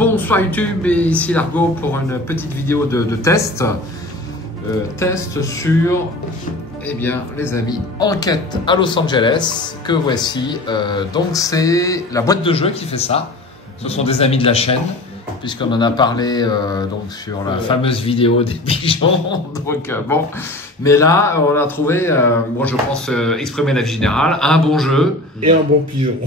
Bonsoir YouTube, et ici Largo pour une petite vidéo de test. Test sur, eh bien les amis, Enquête à Los Angeles, que voici. Donc c'est la boîte de jeu qui fait ça. Ce sont des amis de la chaîne, puisqu'on en a parlé donc sur la fameuse vidéo des pigeons. Donc bon, mais là on a trouvé, moi je pense exprimer la vie générale, un bon jeu. Et un bon pigeon.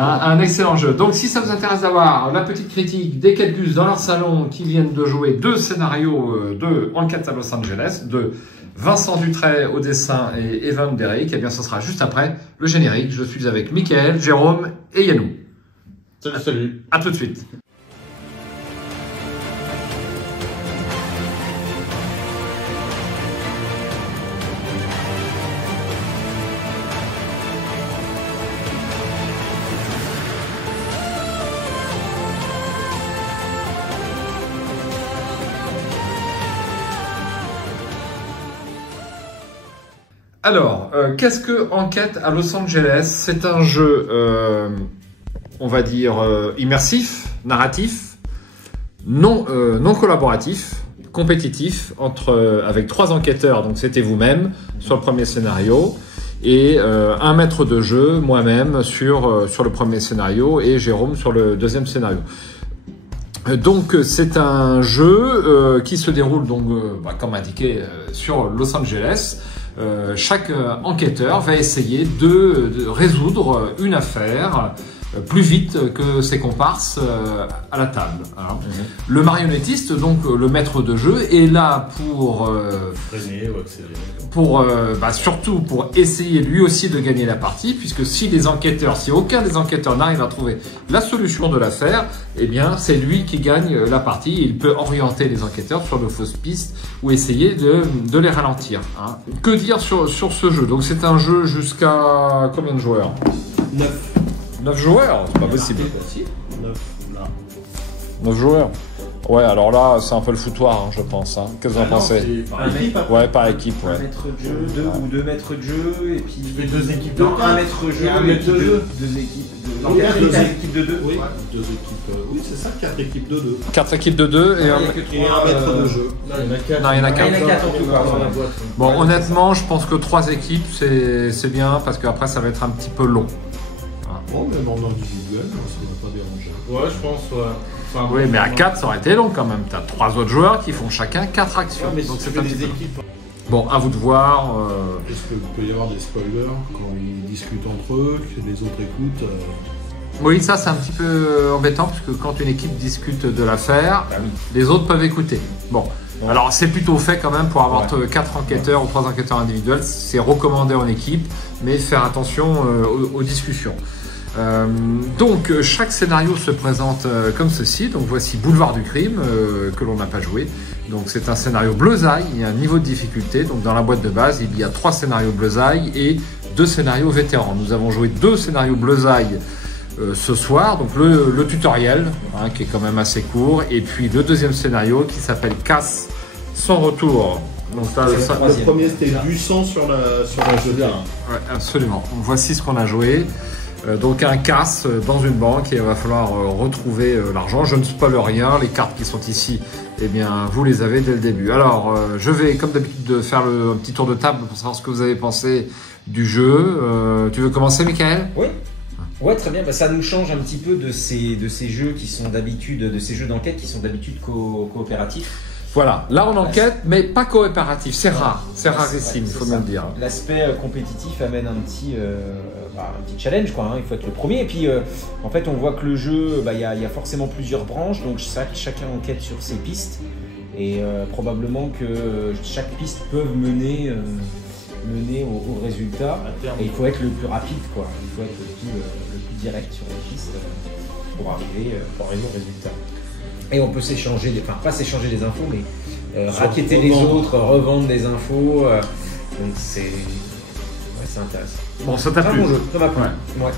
Un excellent jeu. Donc si ça vous intéresse d'avoir la petite critique des Calgus dans leur salon qui viennent de jouer deux scénarios de Enquête à Los Angeles, de Vincent Dutray au dessin et Evan Derrick, eh bien ce sera juste après le générique. Je suis avec Mickaël, Jérôme et Yannou. Salut, salut. À tout de suite. Alors, qu'est-ce que Enquête à Los Angeles? C'est un jeu, on va dire, immersif, narratif, non collaboratif, compétitif, avec 3 enquêteurs, donc c'était vous-même, sur le premier scénario, et un maître de jeu, moi-même, sur le premier scénario, et Jérôme sur le deuxième scénario. Donc c'est un jeu qui se déroule, donc, comme indiqué, sur Los Angeles. Chaque enquêteur va essayer de résoudre une affaire plus vite que ses comparses à la table. Hein. Le marionnettiste, donc le maître de jeu, est là pour freiner ou accélérer. Surtout pour essayer lui aussi de gagner la partie, puisque si aucun des enquêteurs n'arrive à trouver la solution de l'affaire, eh bien c'est lui qui gagne la partie. Il peut orienter les enquêteurs sur de fausses pistes ou essayer de les ralentir. Hein. Que dire sur ce jeu? Donc c'est un jeu jusqu'à combien de joueurs? 9 joueurs, c'est pas possible. 9 joueurs. Ouais, alors là, c'est un peu le foutoir, hein, je pense. Hein. Qu'est-ce que vous en pensez? Ouais, par équipe. Ouais. Un maître de jeu, deux maîtres de jeu, et puis deux équipes. Non, un maître de jeu, et un maître de jeu. Deux équipes. Oui, Deux équipes de 2. Oui, ouais, 2 équipes. Oui, c'est ça, 4 équipes de 2. 4 équipes de 2 et un maître de jeu. Non, il y en a 4. Non, il y en a 4. Il y en a 4 en tout cas. Bon, honnêtement, je pense que 3 équipes, c'est bien, parce qu'après, ça va être un petit peu long. Bon, même en individuel, ça ne va pas déranger. Ouais, je pense, ouais. Enfin, oui, mais à 4, ça aurait été long quand même. Tu as 3 autres joueurs qui font chacun 4 actions. Ouais, mais donc si c'est tu un fais petit des peu équipes. Bon, à vous de voir. Est-ce qu'il peut y avoir des spoilers quand ils discutent entre eux, que les autres écoutent Oui, ça c'est un petit peu embêtant, parce que quand une équipe discute de l'affaire, les autres peuvent écouter. Bon. Alors c'est plutôt fait quand même pour avoir 4 enquêteurs ou 3 enquêteurs individuels. C'est recommandé en équipe, mais faire attention aux discussions. Donc chaque scénario se présente comme ceci. Donc voici Boulevard du Crime, que l'on n'a pas joué. Donc c'est un scénario Bleuzaï, il y a un niveau de difficulté. Donc dans la boîte de base, il y a 3 scénarios Bleuzaï et 2 scénarios vétérans. Nous avons joué 2 scénarios Bleuzaï ce soir. Donc le tutoriel, hein, qui est quand même assez court. Et puis le deuxième scénario qui s'appelle Casse sans retour. Donc ça, le premier c'était du sang sur la jetée. Ouais, absolument. Donc, voici ce qu'on a joué. Donc un casse dans une banque et il va falloir retrouver l'argent. Je ne spoil rien, les cartes qui sont ici, eh bien vous les avez dès le début. Alors je vais comme d'habitude faire un petit tour de table pour savoir ce que vous avez pensé du jeu. Tu veux commencer, Mickaël? Oui. Ouais, très bien. Bah, ça nous change un petit peu de ces jeux qui sont d'habitude, de ces jeux d'enquête qui sont d'habitude coopératifs. Voilà, là on enquête, mais pas coopératif, c'est rare, c'est rarissime, il faut bien le dire. L'aspect compétitif amène un petit challenge, quoi, hein. Il faut être le premier. Et puis en fait on voit que le jeu, il y a forcément plusieurs branches, donc chacun enquête sur ses pistes. Et probablement que chaque piste peut mener au résultat. Et il faut être le plus rapide, quoi. Il faut être le plus direct sur les pistes pour arriver au résultat. Et on peut s'échanger, pas s'échanger des infos, mais raqueter les autres, revendre des infos. Donc c'est intéressant. Bon, ça t'a plu? Bon jeu, ça m'a plu. Ouais.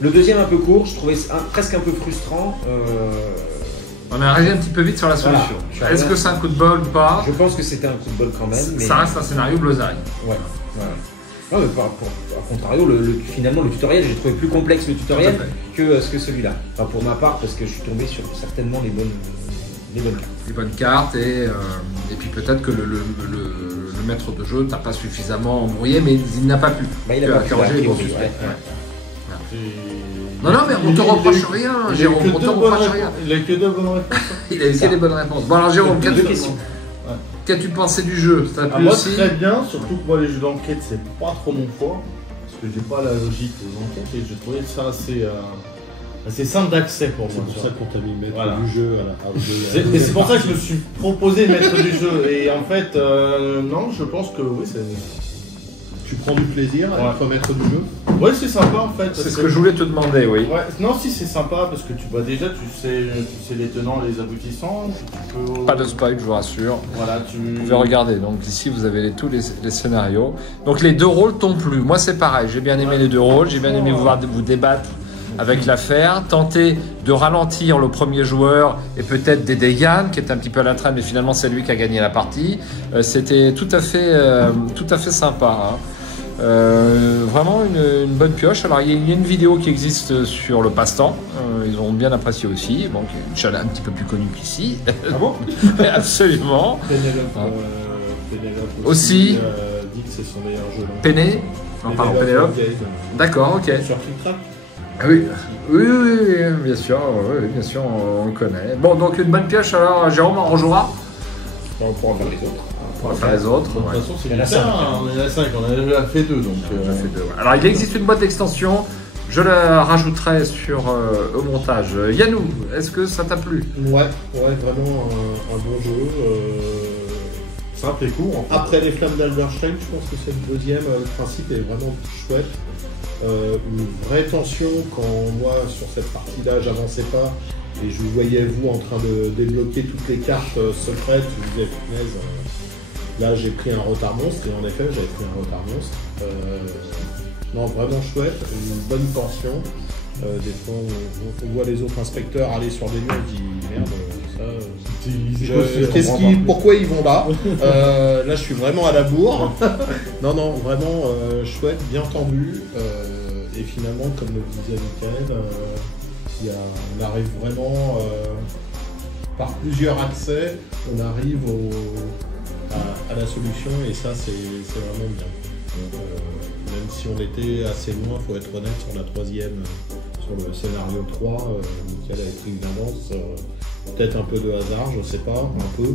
Le deuxième un peu court, je trouvais presque un peu frustrant. On est arrivé un petit peu vite sur la solution. Voilà. Est-ce que c'est un coup de bol ou pas? Je pense que c'était un coup de bol quand même. Ça reste un scénario Bleuzaï. Ouais. Non, mais à contrario, finalement, le tutoriel, j'ai trouvé plus complexe le tutoriel que celui-là. Enfin, pour ma part, parce que je suis tombé sur certainement les bonnes cartes. Les bonnes cartes et puis peut-être que le maître de jeu n'a pas suffisamment embrouillé, mais il n'a pas pu. Bah, il a pas pu, Non, mais on te reproche rien, Jérôme, on te reproche rien. Il a que deux bonnes réponses. Il a eu que des bonnes réponses. Bon alors Jérôme, qu'as-tu pensé du jeu? Moi très bien, surtout que moi les jeux d'enquête c'est pas trop mon fort, parce que j'ai pas la logique aux enquêtes et j'ai trouvé ça assez simple d'accès pour moi. C'est pour ça qu'on t'a mis maître du jeu à la Et c'est pour ça que je me suis proposé maître du jeu et en fait non, je pense que oui c'est... Tu prends du plaisir à être maître du jeu? Ouais, c'est sympa en fait. C'est ce que je voulais te demander, oui. Ouais, non, si c'est sympa parce que tu sais les tenants, les aboutissants. Pas de spoil, je vous rassure. Voilà, vous pouvez regarder. Donc ici, vous avez tous les scénarios. Donc les deux rôles t'ont plu. Moi, c'est pareil. J'ai bien aimé les deux rôles. J'ai bien aimé vous débattre avec l'affaire, tenter de ralentir le premier joueur et peut-être d'aider Yann, qui est un petit peu à la traîne, mais finalement c'est lui qui a gagné la partie. C'était tout à fait sympa. Hein. Vraiment une bonne pioche. Alors il y a une vidéo qui existe sur le passe-temps, ils ont bien apprécié aussi, bon, une chaîne un petit peu plus connue qu'ici. Ah bon? Absolument. Pénélope aussi dit que c'est son meilleur jeu. Péné? Non, pardon, Pénélope. D'accord, ok. Sur TikTok. Ah oui, bien sûr, bien sûr, on le connaît. Bon, donc une bonne pioche, alors Jérôme en rejouera? On pourra faire les autres. On va faire les autres. De toute façon, c'est bien, on est à 5, on a déjà fait 2. Donc, Alors, il existe une boîte d'extension, je la rajouterai au montage. Yannou, est-ce que ça t'a plu? Ouais, vraiment un bon jeu. Simple et court. Après les Flammes d'Alberstein, je pense que c'est le deuxième. Le principe est vraiment chouette. Une vraie tension quand moi, sur cette partie-là, j'avançais pas et je vous voyais vous en train de débloquer toutes les cartes secrètes. Je vous disais, punaise. Là, j'ai pris un retard monstre, et en effet, j'avais pris un retard monstre. Non, vraiment chouette, une bonne tension. Des fois, on voit les autres inspecteurs aller sur des murs, on dit merde, ça. Pourquoi ils vont là? Là, je suis vraiment à la bourre. Non, vraiment chouette, bien tendu. Et finalement, comme le disait Michael, on arrive vraiment par plusieurs accès, on arrive à la solution et ça c'est vraiment bien. Donc, même si on était assez loin, il faut être honnête, sur la troisième, sur le scénario 3, Michael avait pris une avance, peut-être un peu de hasard, je sais pas, un peu,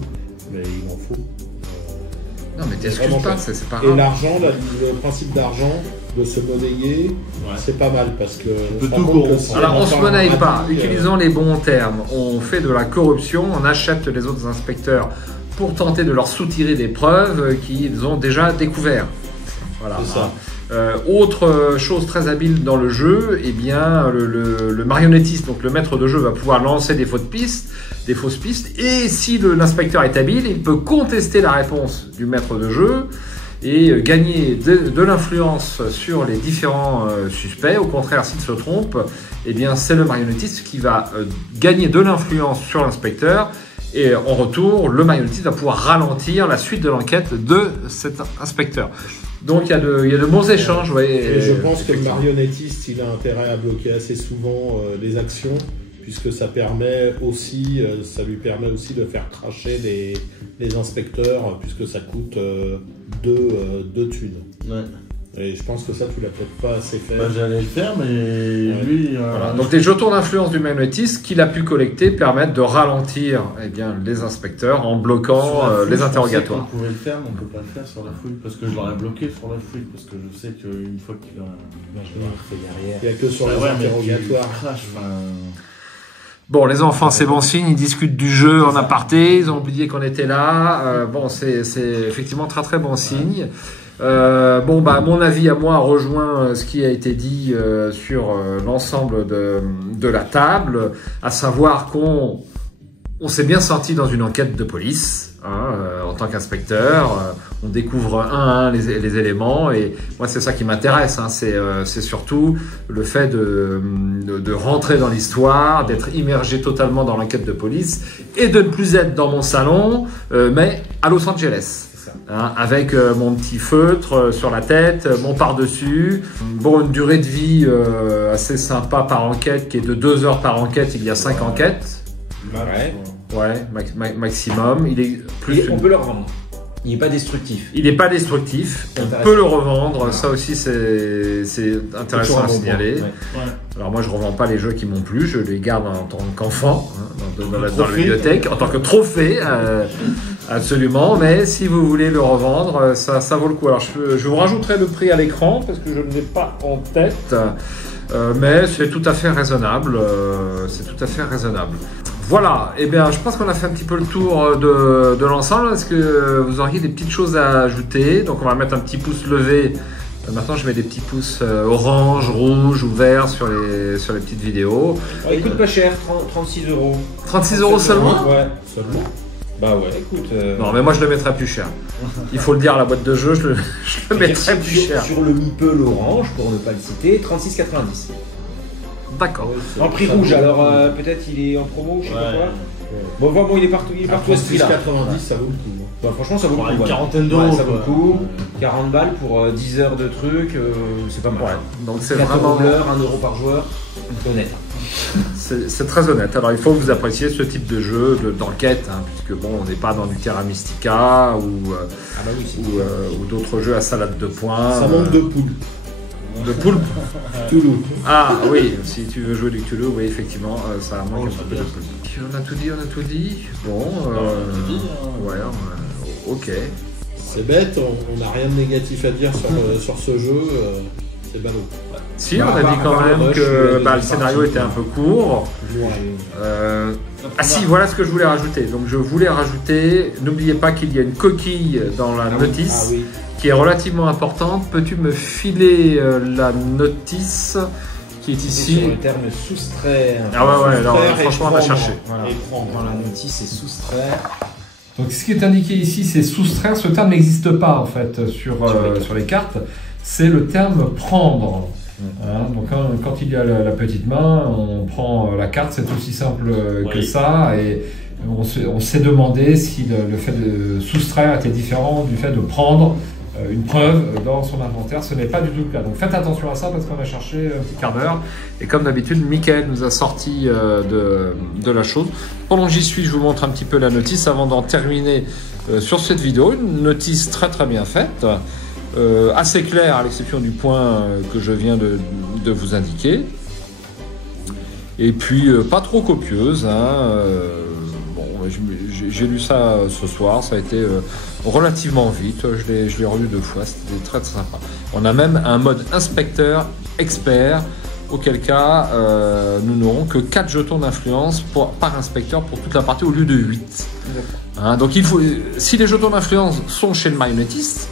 mais il en faut. Non mais t'excuses pas, c'est pas grave. Et l'argent, le principe d'argent, de se monnayer, c'est pas mal parce que... Alors on se monnaie pas, utilisons les bons termes, on fait de la corruption, on achète les autres inspecteurs pour tenter de leur soutirer des preuves qu'ils ont déjà découvert. Voilà. C'est ça. Autre chose très habile dans le jeu, eh bien, le marionnettiste, donc le maître de jeu, va pouvoir lancer des fausses pistes, et si l'inspecteur est habile, il peut contester la réponse du maître de jeu et gagner de l'influence sur les différents suspects. Au contraire, s'il se trompe, eh bien, c'est le marionnettiste qui va gagner de l'influence sur l'inspecteur. Et en retour, le marionnettiste va pouvoir ralentir la suite de l'enquête de cet inspecteur. Donc il y a de bons échanges. Et je pense que le marionnettiste, il a intérêt à bloquer assez souvent les actions, puisque ça lui permet aussi de faire cracher les inspecteurs, puisque ça coûte deux thunes. Ouais. Et je pense que ça, tu l'as peut-être pas assez fait. J'allais le faire, mais lui... Voilà. Donc les jetons d'influence du marionnettiste qu'il a pu collecter permettent de ralentir les inspecteurs en bloquant les interrogatoires. On pouvait le faire, mais on ne peut pas le faire sur la fouille, parce que je l'aurais bloqué sur la fouille, parce que je sais qu'une fois qu'il a... Il n'y a que sur les interrogatoires. Bon, les enfants, c'est bon signe, ils discutent du jeu en aparté, ils ont oublié qu'on était là. Bon, c'est effectivement très très bon signe. Mon avis à moi rejoint ce qui a été dit sur l'ensemble de la table, à savoir qu'on s'est bien senti dans une enquête de police. En tant qu'inspecteur, on découvre un à un les éléments, et moi c'est ça qui m'intéresse, c'est surtout le fait de rentrer dans l'histoire, d'être immergé totalement dans l'enquête de police et de ne plus être dans mon salon, mais à Los Angeles. ça. Hein, avec mon petit feutre sur la tête, mon par-dessus. Bon, une durée de vie assez sympa par enquête qui est de 2 heures par enquête. Il y a 5 enquêtes. Ouais, maximum. Il est plus. Et on peut le revendre. Il n'est pas destructif. Il n'est pas destructif. On peut le revendre. Ça aussi, c'est intéressant à signaler. Ouais. Alors moi, je ne revends pas les jeux qui m'ont plu. Je les garde en tant qu'enfant hein, dans la bibliothèque, en tant que trophée. Absolument. Mais si vous voulez le revendre, ça vaut le coup. Alors je vous rajouterai le prix à l'écran parce que je ne l'ai pas en tête. Mais c'est tout à fait raisonnable. Voilà, eh bien, je pense qu'on a fait un petit peu le tour de l'ensemble. Est-ce que vous auriez des petites choses à ajouter? Donc, on va mettre un petit pouce levé. Maintenant, je mets des petits pouces orange, rouge ou vert sur les petites vidéos. Il coûte pas cher, 36 €. 36 € seulement? Ouais. Seulement. Bah ouais, écoute. Non, mais moi, je le mettrai plus cher. Il faut le dire à la boîte de jeu, je le mettrai plus cher. Sur le Meeple orange, pour ne pas le citer, 36,90. D'accord. En prix rouge, alors peut-être il est en promo, je sais pas quoi. Bon, vraiment, il est partout à ce prix-là. 90, ça vaut le coup. Bah, franchement, ça vaut le coup. Une voilà. quarantaine d'euros. Ouais, ça vaut le coup. 40 balles pour 10 heures de trucs, c'est pas mal. Ouais. Donc, c'est 4 vraiment. € l'heure, 1 € par joueur. C'est honnête. C'est très honnête. Alors, il faut que vous appréciez ce type de jeu d'enquête, hein, puisque bon, on n'est pas dans du Terra Mystica ou d'autres jeux à salade de points. Ça manque de poule. De poulpe. Cthulhu. Ah oui, si tu veux jouer du Cthulhu, oui, effectivement, ça manque un peu de poulpe. On a tout dit. Bon, ouais, ok. C'est bête, on n'a rien de négatif à dire sur ce jeu. C'est ballot. Si, on a dit quand même que le scénario était un peu court. Ah si, voilà ce que je voulais rajouter. Donc je voulais rajouter, n'oubliez pas qu'il y a une coquille dans la notice qui est relativement importante. Peux-tu me filer la notice qui est ici? Sur le terme soustraire. Ah ouais, alors franchement on a cherché. Voilà. Dans la notice, c'est soustraire. Donc ce qui est indiqué ici, c'est soustraire. Ce terme n'existe pas en fait sur les cartes. C'est le terme prendre. Hein, donc quand il y a la petite main, on prend la carte, c'est aussi simple que ça. Et on s'est demandé si le fait de soustraire était différent du fait de prendre une preuve dans son inventaire. Ce n'est pas du tout le cas. Donc faites attention à ça parce qu'on a cherché un petit quart d'heure. Et comme d'habitude, Mickaël nous a sorti de la chose. Pendant que j'y suis, je vous montre un petit peu la notice avant d'en terminer sur cette vidéo. Une notice très très bien faite. Assez claire à l'exception du point que je viens de vous indiquer. Et puis pas trop copieuse. Hein, j'ai lu ça ce soir, ça a été relativement vite, je l'ai relu 2 fois, c'était très très sympa. On a même un mode inspecteur expert, auquel cas nous n'aurons que 4 jetons d'influence par inspecteur pour toute la partie au lieu de 8. Hein, donc il faut, si les jetons d'influence sont chez le marionnettiste,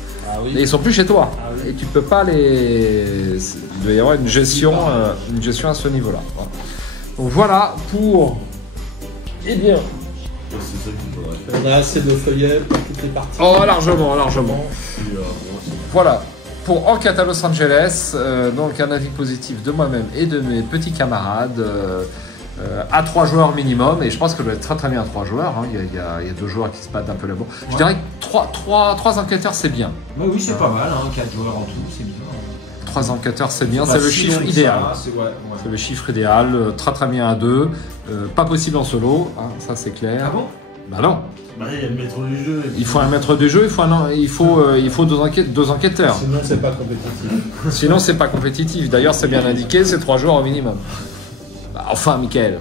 ils ne sont plus chez toi, et tu peux pas les... Il doit y avoir une gestion à ce niveau-là. Voilà. Donc voilà pour... Eh bien... On a assez de feuillets pour toutes les parties. Oh, largement. Voilà, pour Enquête à Los Angeles, donc un avis positif de moi-même et de mes petits camarades, à 3 joueurs minimum, et je pense que ça doit être très très bien à 3 joueurs, hein. Il y a 2 joueurs qui se battent un peu là-bas. Je dirais que 3 enquêteurs c'est bien. Bah oui, c'est pas mal, hein, 4 joueurs en tout, c'est bien. 3 enquêteurs c'est bien, c'est le chiffre idéal. C'est le chiffre idéal, très très bien à 2, pas possible en solo, hein, ça c'est clair. Ah bon? Bah non. Bah, il y a le maître du jeu. Il faut un maître du jeu, il faut 2 enquêteurs. Sinon, c'est pas compétitif. Sinon, c'est pas compétitif. D'ailleurs, c'est bien indiqué, c'est 3 joueurs au minimum. Bah, enfin, Mickaël.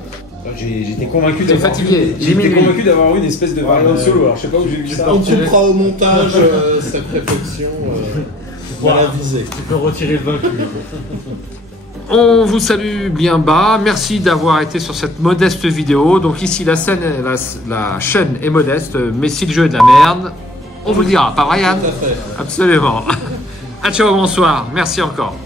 J'étais convaincu T'es fatigué. J'étais convaincu d'avoir une espèce de variante solo. Alors, je sais pas où j'ai vu ça. On coupera au montage cette réflexion. Voilà, visée. Tu peux retirer le vaincu. On vous salue bien bas. Merci d'avoir été sur cette modeste vidéo. Donc ici, la chaîne est modeste, mais si le jeu est de la merde, on vous le dira. Pas Brian? Tout à fait. Absolument. Ah, ciao, bonsoir. Merci encore.